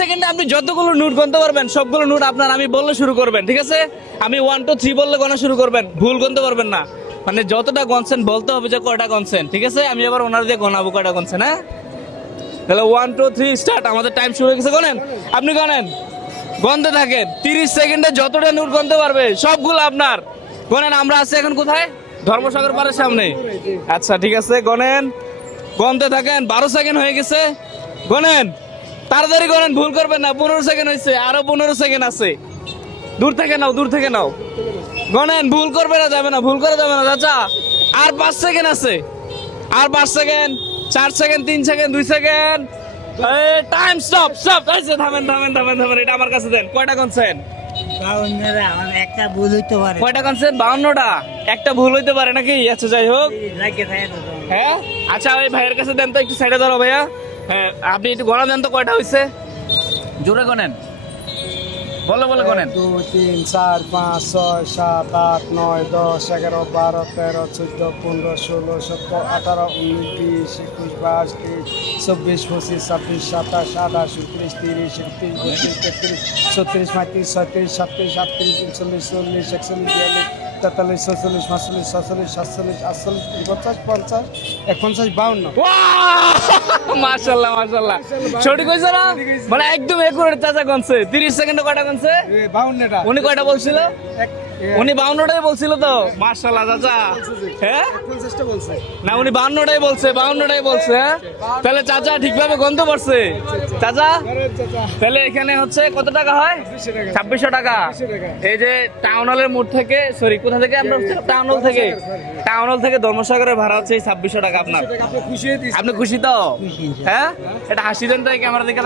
সেকেন্ডে আপনি যতগুলো নোট গুনতে পারবেন সবগুলো নোট আপনার। আমি বললে শুরু করবেন, ঠিক আছে? আমি 1 2 3 বললে গোনা শুরু করবেন, ভুল গুনতে পারবেন না। মানে যতটা গনছেন বলতে হবে যে কয়টা গনছেন, ঠিক আছে? আমি আবার ওনার দিয়ে গনাবো কয়টা গনছেন। হ্যাঁ, তাহলে 1 2 3 স্টার্ট। আমাদের টাইম শুরু হয়ে গেছে। গনেন, আপনি গনেন, গনতে থাকেন। 30 সেকেন্ডে যতটা নোট গনতে পারবে সবগুলো আপনার। গনেন। আমরা আছি এখন কোথায়? ধর্মসাগর পাড়ের সামনে। আচ্ছা ঠিক আছে, গনেন, গনতে থাকেন। 12 সেকেন্ড হয়ে গেছে, গনেন, তাড়াতাড়ি গনেন, ভুল করবেন না। 15 সেকেন্ড হয়েছে, আরো 15 সেকেন্ড আছে। দূর থেকে নাও, দূর থেকে নাও, গনেন, ভুল করবে না, যাবে না, ভুল করা যাবে না চাচা। আর 5 সেকেন্ড আছে, আর 5 second, 4 second, 3 second, 2 second. Time stop, stop. থামেন থামেন থামেন থামেন, এটা আমার কাছে দেন। কয়টা গনছেন? একটা ভুল হইতে পারে, কয়টা গনছেন? 52টা। একটা ভুল হইতে পারে নাকি? আচ্ছা যাই হোক। লাগে থাকে তো। হ্যাঁ, আচ্ছা ওই ভাইয়ের কাছে দেন তো, একটু সাইডে ধরো ভাইয়া। হ্যাঁ, আপনি একটু গণা দেন তো, কয়টা হয়েছে? জোরে গনেন, বলে বলে গনেন। 2 3 4 5 6 7 8 9 10 11 12 13 14 15 16 17 18 19 20 21 22 23 24 25 26 27 28 29 30 31 32 33 34 35 36 37 38 39 40 41 42 43 44 45 46 47 48 49 50 51 52 মাশাআল্লাহ মাশাআল্লাহ, সঠিক হয়েছে না? মানে একদম একুরেট চাচা গনছে। 30 সেকেন্ডে কয়টা গনছে? 52টা। উনি কয়টা বলছিল? উনি 52টাই বলছিল তো। মাশাআল্লাহ চাচা। হ্যাঁ, 50টা বলছে। না উনি 52টাই বলছে, 52টাই বলছে। হ্যাঁ? তাহলে চাচা ঠিকভাবে গনতে পারছে চাচা। তাহলে এখানে হচ্ছে কত টাকা হয়? 2600 টাকা। এই যে টাউন হলের মোড় থেকে, সরি কোথা থেকে আমরা? টাউন হল থেকে। টাউন হল থেকে ধর্মসাগরের ভাড়া হচ্ছে 2600 টাকা আপনার। আপনি খুশি হয়ে আপনি খুশি তো? হ্যাঁ, এটা হাসি দেন তো ক্যামেরা দিকে।